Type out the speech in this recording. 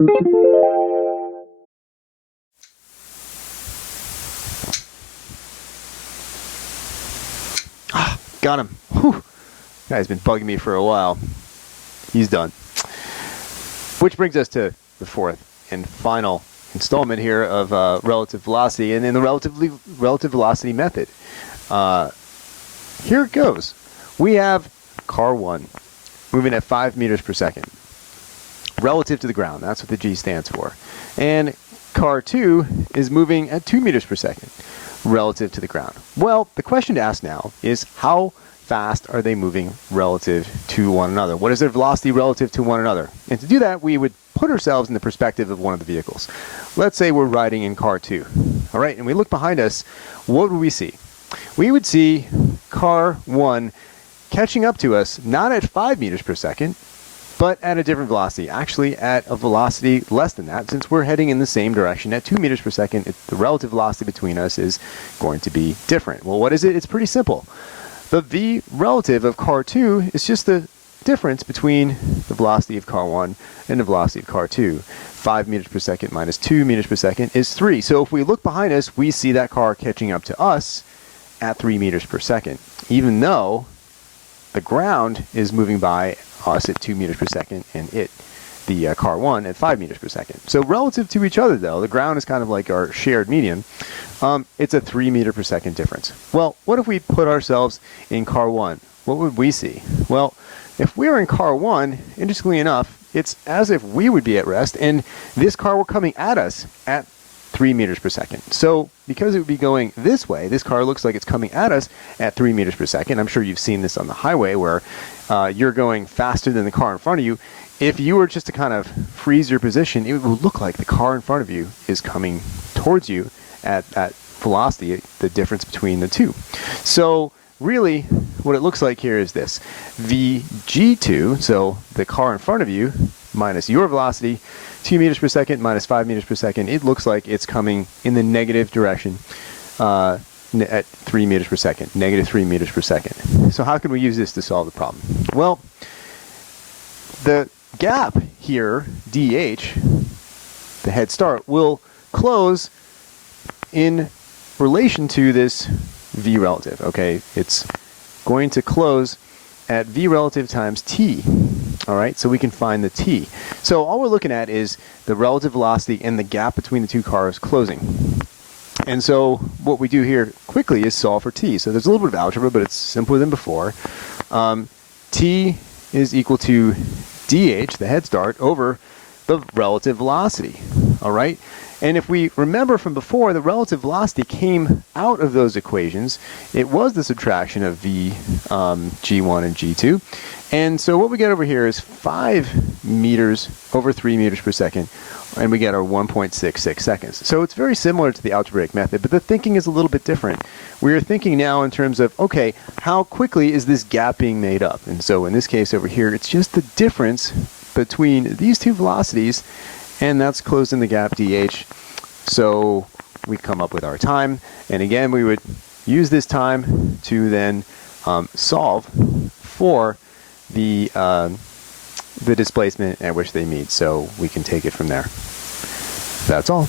Got him. Whew. Guy's been bugging me for a while. He's done. Which brings us to the fourth and final installment here of relative velocity, and in the relative velocity method. Here it goes. We have car 1 moving at 5 meters per second relative to the ground. That's what the G stands for. And car 2 is moving at 2 meters per second relative to the ground. Well, the question to ask now is, how fast are they moving relative to one another? What is their velocity relative to one another? And to do that, we would put ourselves in the perspective of one of the vehicles. Let's say we're riding in car 2. All right, and we look behind us. What would we see? We would see car 1 catching up to us, not at 5 meters per second, but at a different velocity, actually at a velocity less than that. Since we're heading in the same direction at 2 meters per second, the relative velocity between us is going to be different. Well, what is it? It's pretty simple. The v relative of car 2 is just the difference between the velocity of car 1 and the velocity of car 2. 5 meters per second minus 2 meters per second is 3. So if we look behind us, we see that car catching up to us at 3 meters per second, even though the ground is moving by us at 2 meters per second and the car 1 at 5 meters per second. So relative to each other, though, the ground is kind of like our shared median. It's a 3 meter per second difference. Well, what if we put ourselves in car 1? What would we see? Well, if we were in car 1, interestingly enough, it's as if we would be at rest and this car were coming at us at 3 meters per second. So because it would be going this way, this car looks like it's coming at us at 3 meters per second. I'm sure you've seen this on the highway where you're going faster than the car in front of you. If you were just to kind of freeze your position, it would look like the car in front of you is coming towards you at that velocity, the difference between the two. So really, what it looks like here is this. Vg2, so the car in front of you, minus your velocity, 2 meters per second minus 5 meters per second, it looks like it's coming in the negative direction at 3 meters per second, negative 3 meters per second. So how can we use this to solve the problem? Well, the gap here, dh, the head start, will close in relation to this v relative, okay? It's going to close at v relative times t. All right, so we can find the t. So all we're looking at is the relative velocity and the gap between the two cars closing. And so what we do here quickly is solve for t. So there's a little bit of algebra, but it's simpler than before. T is equal to dh, the head start, over the relative velocity. All right? And if we remember from before, the relative velocity came out of those equations. It was the subtraction of v, g1 and g2. And so what we get over here is 5 meters over 3 meters per second, and we get our 1.66 seconds. So it's very similar to the algebraic method, but the thinking is a little bit different. We're thinking now in terms of, okay, how quickly is this gap being made up? And so in this case over here, it's just the difference between these two velocities, and that's closing the gap dh. So we come up with our time, and again we would use this time to then solve for the displacement at which they meet. So we can take it from there. That's all.